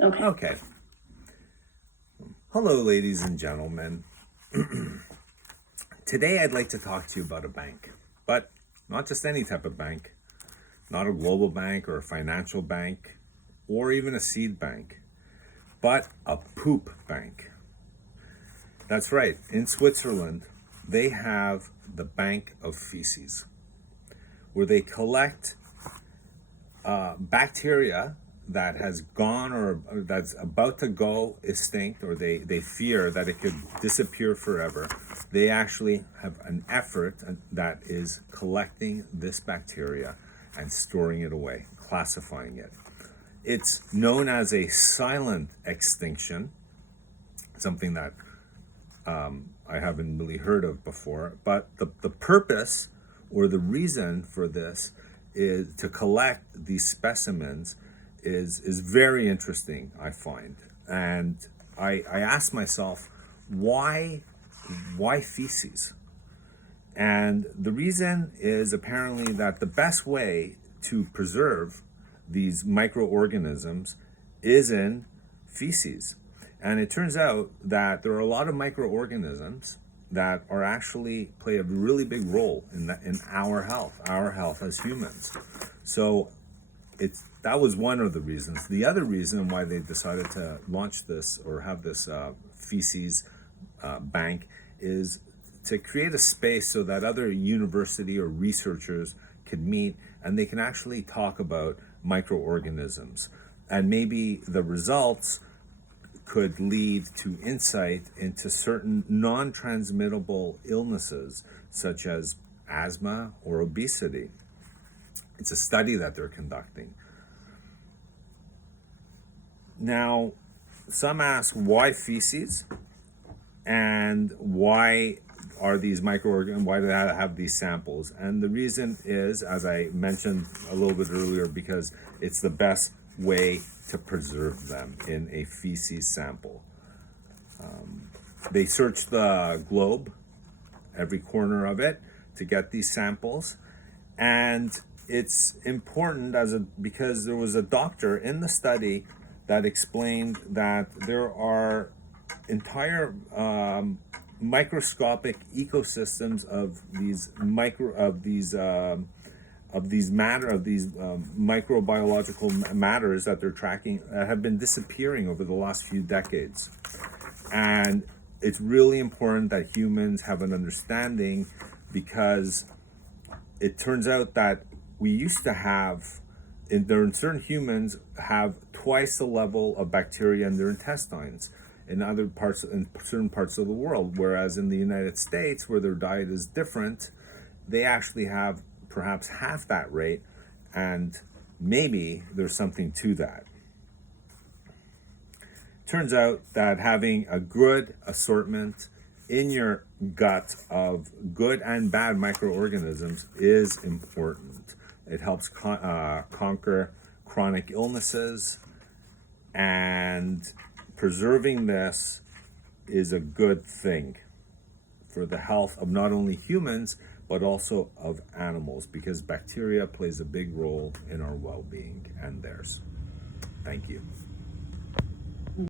Okay. Okay. Hello, ladies and gentlemen. Today I'd like to talk to you about a bank, but not just any type of bank, not a global bank or a financial bank or even a seed bank, but a poop bank. That's right. In Switzerland, they have the Bank of Feces, where they collect bacteria that has gone or that's about to go extinct, or they fear that it could disappear forever. They actually have an effort that is collecting this bacteria and storing it away, classifying it. It's known as a silent extinction, something that I haven't really heard of before, but the purpose or the reason for this is to collect these specimens is very interesting, I find. And I asked myself, why feces? And the reason is apparently that the best way to preserve these microorganisms is in feces. And it turns out that there are a lot of microorganisms that are actually play a really big role in our health as humans. So that was one of the reasons. The other reason why they decided to launch this or have this feces bank is to create a space so that other university or researchers could meet and they can actually talk about microorganisms, and maybe the results could lead to insight into certain non-transmittable illnesses such as asthma or obesity. It's a study that they're conducting. Now, some ask why feces and why are these microorganisms, why do they have these samples? And the reason is, as I mentioned a little bit earlier, because it's the best way to preserve them in a feces sample. They search the globe, every corner of it, to get these samples. And it's important because there was a doctor in the study that explained that there are entire microscopic ecosystems of these microbiological matters that they're tracking that have been disappearing over the last few decades. And it's really important that humans have an understanding, because it turns out that we used to have, certain humans have twice the level of bacteria in their intestines in certain parts of the world, whereas in the United States, where their diet is different, they actually have perhaps half that rate, and maybe there's something to that. Turns out that having a good assortment in your gut of good and bad microorganisms is important. It helps conquer chronic illnesses, and preserving this is a good thing for the health of not only humans, but also of animals, because bacteria plays a big role in our well-being and theirs. Thank you.